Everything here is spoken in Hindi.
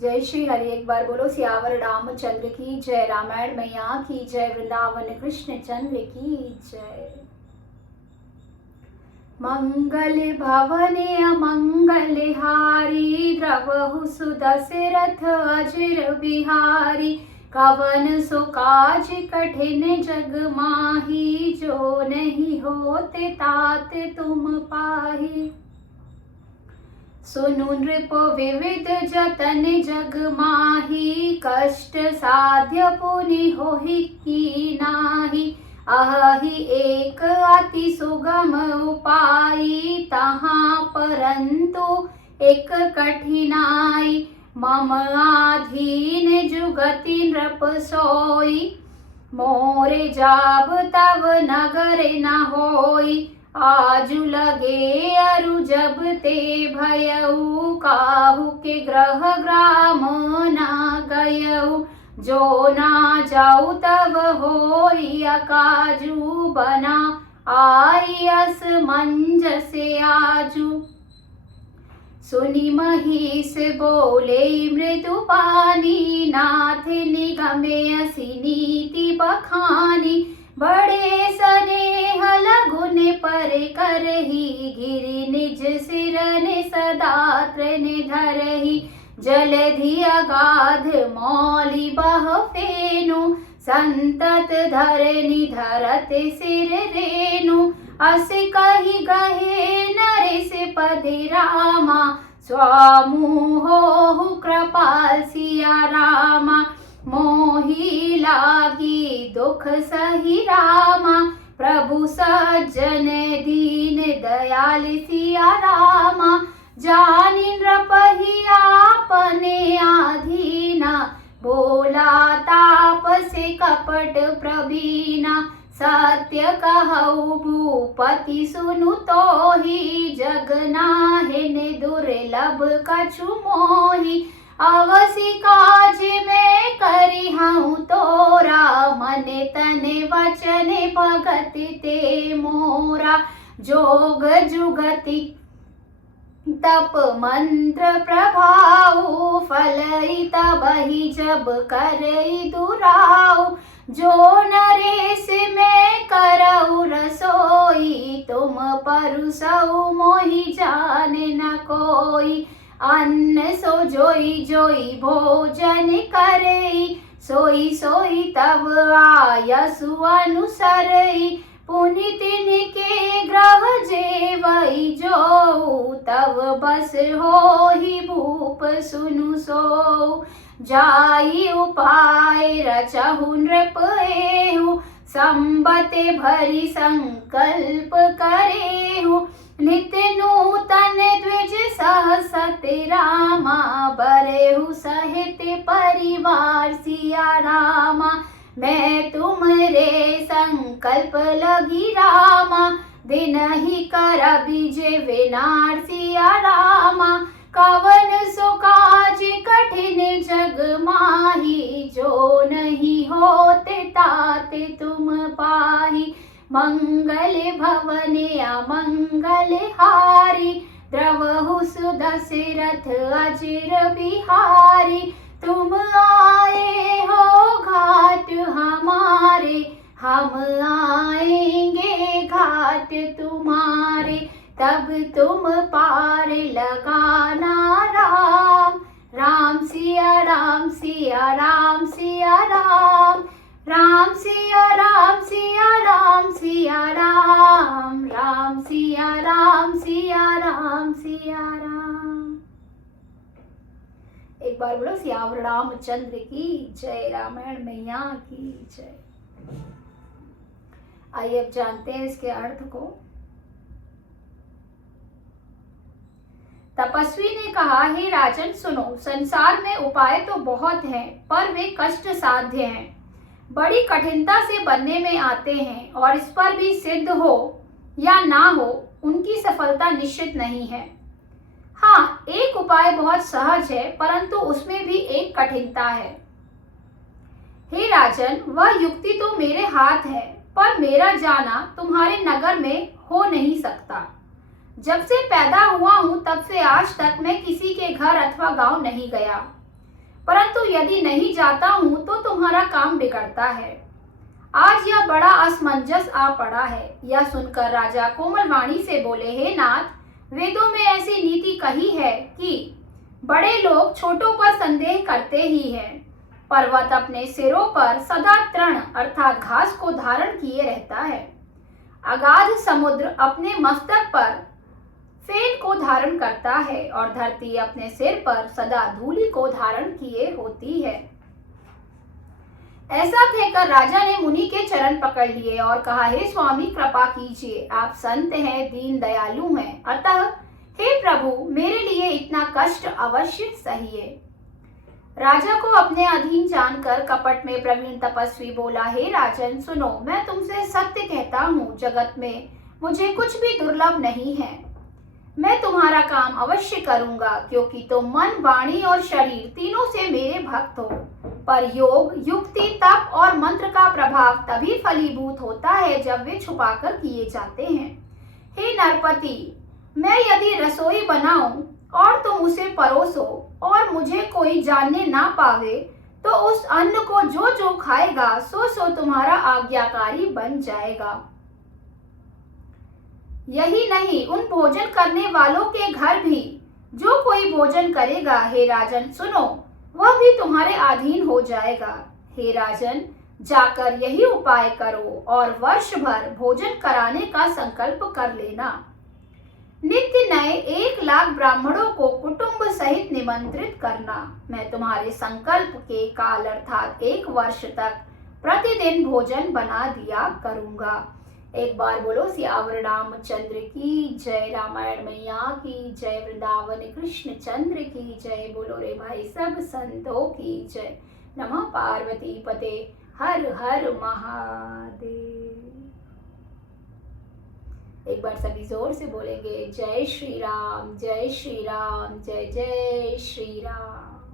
जय श्री हरि। एक बार बोलो सियावर रामचंद्र की जय, रामायण मैया की जय, वृंदावन कृष्ण चंद्र की जय। मंगल भवने अमंगल हारी, द्रवहु सुदशरथ अजर बिहारी। कवन सो काज कठिन जग माही, जो नहीं होते तात तुम पाही। सुनु नृप विविध जतन जग माही, कष्ट साध्य पुनि होहि की नाही। अहि एक अति सुगम उपाई, तहाँ परंतु एक कठिनाई। मम आधीन जुगति नृप सोई, मोरे जाब तब नगर न होई। आजु लगे अरु जब ते भयऊ, काहू के ग्रह ग्राम ना गयऊ। जो ना जाऊ तब होई अकाजू, बना आई अस मंजस आजू। सुनि महिष बोले मृदु पानी, नाथ निगमे असी नीति बखानी। बड़े स्नेह लगुन पर करही, गिरि निज सिरन सदा तृण धरही। जलधि अगाध मौलि बह फेनु, संतत धरनि धरत सिर रेनु। अस कहि गहे नरेश पदि रामा, स्वामु होहु कृपाल सिया रामा। मोहि लागी दुख सही रामा, प्रभु सज्जन दीन दयाल सिया रामा। जानि नृपहि आपने आधीना, बोला तापसे कपट प्रवीणा। सत्य कहु भूपति सुनु तोहि, जग नाहिन दुर्लभ कछु मोहि। अवसि काज में करिहउँ तोरा, मन तन वचन भगत ते मोरा। जोग जुगति तप मंत्र प्रभाऊ, फलई तबहि जब करई दुराऊ। जो नरेश में करऊ रसोई, तुम परुसऊ मोहि जाने न कोई। अन्न सो जोई जोई भोजन करई, सोई सोई तब आयसु अनुसरई। पुनि तिनके ग्रह जेवई जो, तब बस होहि भूप सुनु सो। जाई उपाय रचहु नृप एहु, संबते भरि संकल्प करेहु। नित्य नूतन द्विज सहसत रामा, बरेहु सहित परिवार सिया रामा। मैं तुमरे संकल्प लगी रामा, दिन ही कर बीजे विनार सिया रामा। कवन सो काज कठिन जग माही, जो नहीं होते ताते तुम पाही। मंगल भवने अमंगल हारी, द्रवहु सुदशरथ अजर बिहारी। तुम आए हो घाट हमारे, हम आएंगे घाट तुम्हारे। तब तुम पार लगाना राम, राम सिया राम सिया राम सिया राम। राम सिया राम सिया राम सिया राम, राम सिया राम सिया राम सिया राम। एक बार बोलो सियावर रामचंद्र की जय, रामायण मैया की जय। आइए अब जानते हैं इसके अर्थ को। तपस्वी ने कहा, हे राजन सुनो, संसार में उपाय तो बहुत हैं, पर वे कष्ट साध्य हैं, बड़ी कठिनता से बनने में आते हैं, और इस पर भी सिद्ध हो या ना हो, उनकी सफलता निश्चित नहीं है। हाँ, एक उपाय बहुत सहज है, परंतु उसमें भी एक कठिनता है। हे राजन, वह युक्ति तो मेरे हाथ है, पर मेरा जाना तुम्हारे नगर में हो नहीं सकता। जब से पैदा हुआ हूं, तब से आज तक मैं किसी के घर अथवा गांव नहीं गया। परंतु यदि नहीं जाता हूँ तो तुम्हारा काम बिगड़ता है। आज यह बड़ा असमंजस आ पड़ा है। यह सुनकर राजा कोमल वाणी से बोले, हे नाथ, वेदों में ऐसी नीति कही है कि बड़े लोग छोटों पर संदेह करते ही हैं। पर्वत अपने सिरों पर सदा तृण अर्थात घास को धारण किए रहता है। अगाध समुद्र अपने मस्तक पर फेन को धारण करता है और धरती अपने सिर पर सदा धूलि को धारण किए होती है। ऐसा कहकर राजा ने मुनि के चरण पकड़ लिए और कहा, हे स्वामी, कृपा कीजिए, आप संत हैं, दीन दयालु हैं, अतः हे प्रभु, मेरे लिए इतना कष्ट अवश्य सहिए। राजा को अपने अधीन जानकर कपट में प्रवीण तपस्वी बोला, हे राजन, सुनो, मैं तुमसे सत्य कहता हूँ, जगत में मुझे कुछ भी दुर्लभ नहीं है। मैं तुम्हारा काम अवश्य करूंगा, क्योंकि तुम मन, वाणी और शरीर तीनों से मेरे भक्त हो। पर योग, युक्ति, तप और मंत्र का प्रभाव तभी फलीभूत होता है जब वे छुपाकर किए जाते हैं। हे नरपति, मैं यदि रसोई बनाऊं और तुम उसे परोसो और मुझे कोई जानने ना पावे, तो उस अन्न को जो जो खाएगा सो तुम्हारा आज्ञाकारी बन जाएगा। यही नहीं, उन भोजन करने वालों के घर भी जो कोई भोजन करेगा, हे राजन, सुनो, वह भी तुम्हारे अधीन हो जाएगा। हे राजन, जाकर यही उपाय करो और वर्ष भर भोजन कराने का संकल्प कर लेना। नित्य नए 1,00,000 ब्राह्मणों को कुटुंब सहित निमंत्रित करना। मैं तुम्हारे संकल्प के काल अर्थात 1 वर्ष तक प्रतिदिन भोजन बना दिया करूंगा। एक बार बोलो सियावर रामचंद्र की जय, रामायण मैया की जय, वृंदावन कृष्ण चंद्र की जय। बोलो रे भाई सब संतों की जय। नमः पार्वती पते, हर हर महादेव। एक बार सभी जोर से बोलेंगे, जय श्री राम, जय श्री राम, जय जय श्री राम।